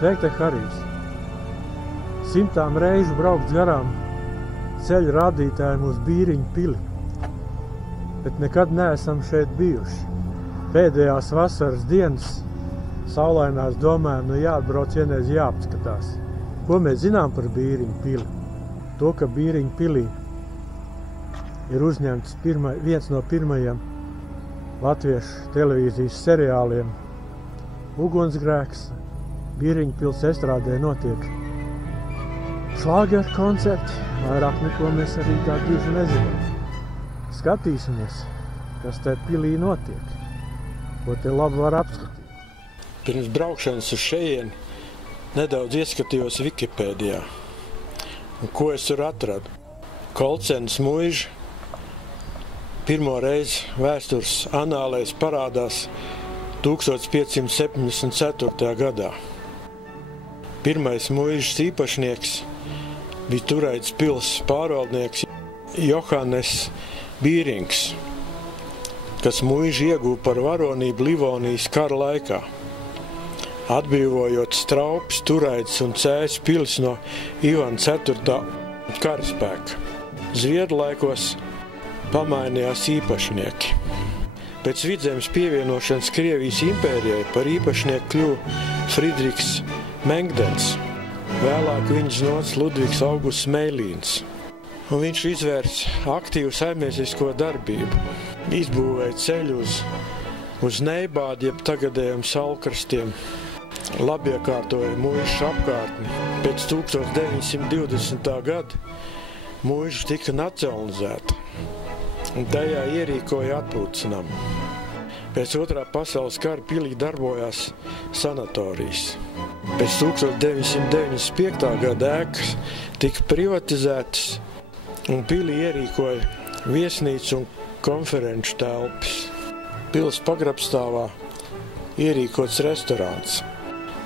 Sveik, te, Harijs! Simtām reižu braukt garām ceļu rādītājiem uz Bīriņu pili, bet nekad neesam šeit bijuši. Pēdējās vasaras dienas saulainās domājam, jāatbrauc vienreiz jāapskatās. Ko mēs zinām par Bīriņu pili? To, ka Bīriņu pilī ir uzņemts viens no pirmajiem latviešu televīzijas seriāliem Ugunsgrēks. Bīriņu pils estrādē notiek šlāgeru koncerti, vairāk neko mēs arī tā diži nezinām. Skatīsimies, kas te pilī notiek, ko te labi var apskatīt. Pirms braukšanas uz šejieni nedaudz ieskatījos Wikipēdijā. Un ko es tur atradu? Kolcenes muiža pirmo reizi vēstures anālēs parādās 1574. gadā. Pirmais muižas īpašnieks bija Turaidas pils pārvaldnieks Johannes Bīrings, kas muižu ieguva par varonību Livonijas kara laikā, atbrīvojot Straupes, Turaidas un Cēs pilis no Ivana IV. Karaspēka. Zviedru laikos pamainījās īpašnieki. Pēc Vidzemes pievienošanas Krievijas impērijai par īpašnieku kļuva Fridriks Mengdens, vēlāk viņas nots Ludvigs Augusts Meilīns. Un viņš izvērs aktīvu saimniecisko darbību, izbūvēja ceļu uz Neibādi, jeb tagadējiem Saulkrastiem, labiekārtoja muižas apkārtni. Pēc 1920. gada muiža tika nacionalizēta, un tajā ierīkoja atpūtinamu. Pēc Otrā pasaules kara pilī darbojās sanatorijas. Pēc 1995. gada ēkas tika privatizētas, un pilī ierīkoja viesnīcu un konferenču telpas. Pils pagrabstāvā ierīkots restorāns.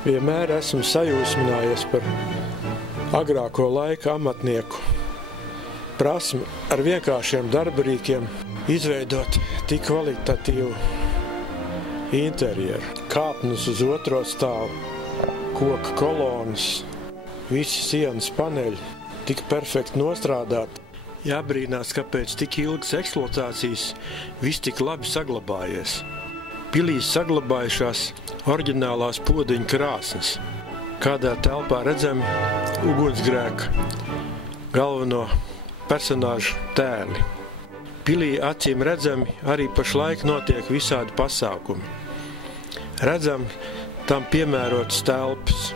Vienmēr esmu sajūsminājies par agrāko laika amatnieku prasmi ar vienkāršiem darbarīkiem izveidot tik kvalitatīvu interjeru. Kāpnes uz otro stāvu, koka kolonas, visi sienas paneļi tik perfekti nostrādāti. Jābrīnās, kāpēc tik ilgas eksploatācijas viss tik labi saglabājies. Pilīs saglabājušās oriģinālās podziņu krāsnes. Kādā telpā redzami ugunsgrēka galveno personāžu tēli. Pilī acīm redzami arī pašlaik notiek visādi pasākumi. Redzam tam piemērotas telpas.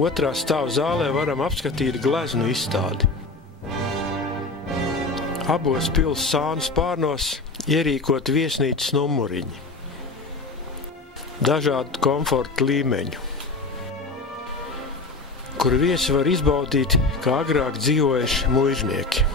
Otrā stāva zālē varam apskatīt gleznu izstādi. Abos pils sānu spārnos ierīkot viesnīcas numuriņi. Dažādu komforta līmeņu, kur viesi var izbaudīt, kā agrāk dzīvojuši muižnieki.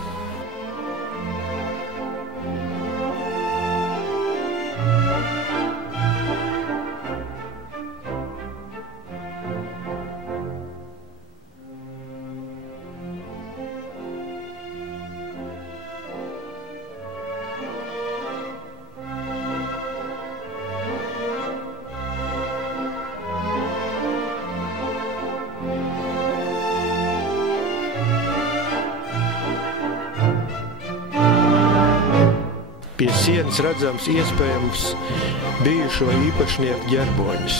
Pie sienas redzams iespējams bijušo īpašnieku ģerboņus.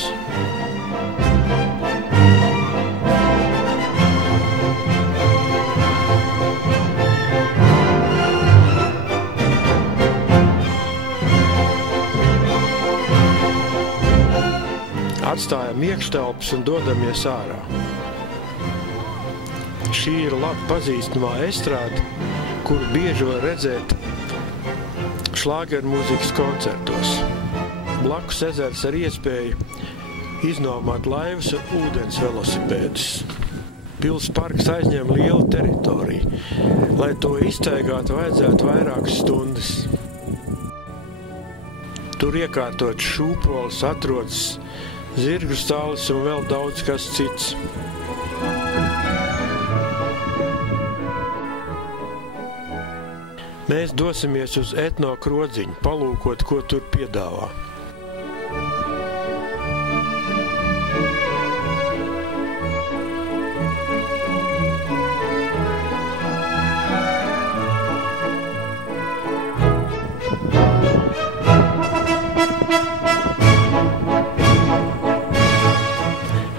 Atstājam iekštelpas un dodamies ārā. Šī ir labi pazīstamā estrāde, kuru bieži var redzēt šlāgeru mūzikas koncertos. Blakus ezers ar iespēju iznomāt laivas un ūdens velosipēdus. Pils parks aizņem lielu teritoriju. Lai to iztaigātu, vajadzētu vairākas stundas. Tur iekārtot šūpoles, atrodas zirgu stālis un vēl daudz kas cits. Mēs dosimies uz etno Krodziņu, palūkot, ko tur piedāvā.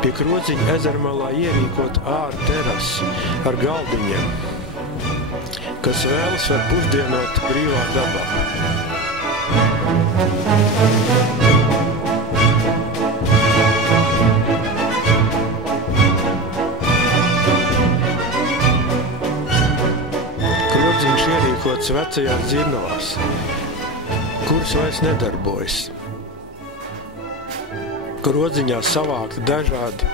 Pie Krodziņa ezermalā ierīkot āra terasi ar galdiņiem, kas vēlas var pusdienot brīvā dabā. Krodziņš ierīkots vecajās dzirnavās, kuras vairs nedarbojas. Krodziņā savākti dažādi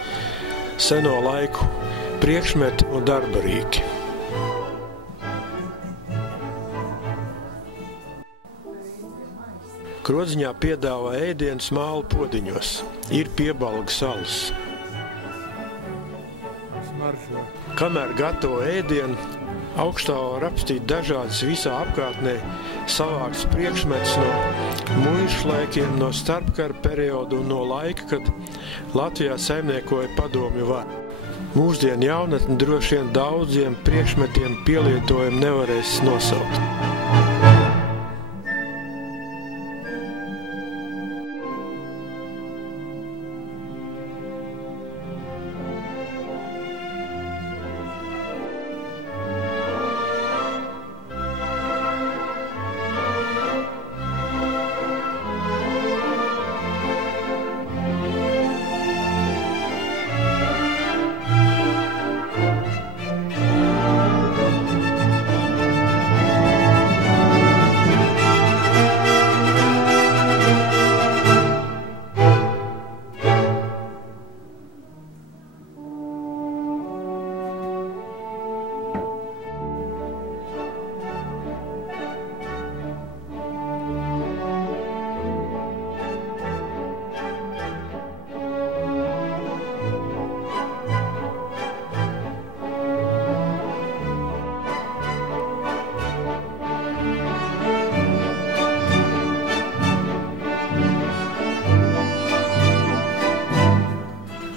seno laiku priekšmeti un darba rīki. Krodziņā piedāvā ēdienus mālu podiņos. Ir piebalgu salas. Kamēr gatavo ēdienu, augstā var apstīt dažādas visā apkārtnē savāks priekšmets no muižu laikiem, no starpkara periodu un no laika, kad Latvijā saimniekoja padomju vara. Mūsdienu jaunatni droši vien daudziem priekšmetiem pielietojumu nevarēs nosaukt.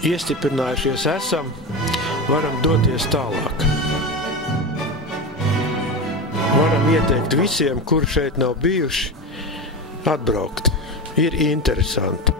Iestiprinājušies esam, varam doties tālāk. Varam ieteikt visiem, kuri šeit nav bijuši, atbraukt. Ir interesanti.